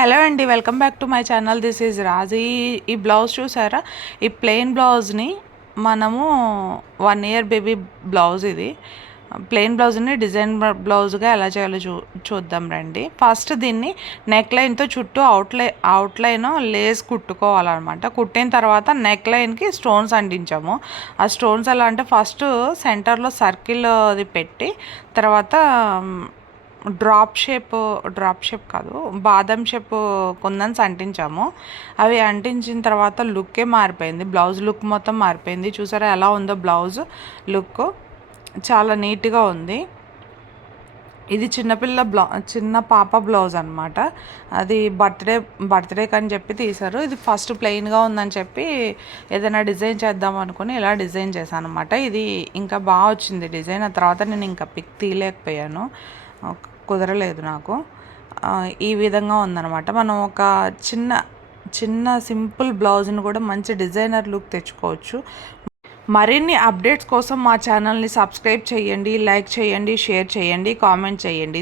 Hello అండి, welcome back to my channel. This is Raji. ఈ blouse చూసారా? ఈ ప్లెయిన్ బ్లౌజ్ని మనము 1 year బేబీ బ్లౌజ్, ఇది ప్లెయిన్ బ్లౌజ్ని డిజైన్ బ్లౌజ్గా ఎలా చేయాలో చూద్దాం రండి. ఫస్ట్ దీన్ని నెక్ లైన్తో చుట్టూ అవుట్లైన్ లేస్ కుట్టుకోవాలన్నమాట. కుట్టిన తర్వాత నెక్ లైన్కి స్టోన్స్ అంటించాము. ఆ స్టోన్స్ ఎలా అంటే, ఫస్ట్ సెంటర్లో సర్కిల్ అది పెట్టి, తర్వాత డ్రాప్ షేప్ కాదు, బాదం షేప్ కుందన్స్ అంటించాము. అవి అంటించిన తర్వాత లుక్కే మారిపోయింది, బ్లౌజ్ లుక్ మొత్తం మారిపోయింది. చూసారా ఎలా ఉందో బ్లౌజ్ లుక్? చాలా నీట్గా ఉంది. ఇది చిన్న పాప బ్లౌజ్ అనమాట. అది బర్త్డేకి అని చెప్పి తీశారు. ఇది ఫస్ట్ ప్లెయిన్గా ఉందని చెప్పి ఏదైనా డిజైన్ చేద్దాం అనుకుని ఇలా డిజైన్ చేశాను అనమాట. ఇది ఇంకా బాగా వచ్చింది డిజైన్. ఆ తర్వాత నేను ఇంకా పిక్ తీయలేకపోయాను, కుదరలేదు నాకు. ఈ విధంగా ఉందన్నమాట. మనం ఒక చిన్న సింపుల్ బ్లౌజ్ని కూడా మంచి డిజైనర్ లుక్ తెచ్చుకోవచ్చు. మరిన్ని అప్డేట్స్ కోసం మా ఛానల్ని సబ్స్క్రైబ్ చేయండి, లైక్ చేయండి, షేర్ చేయండి, కామెంట్ చేయండి.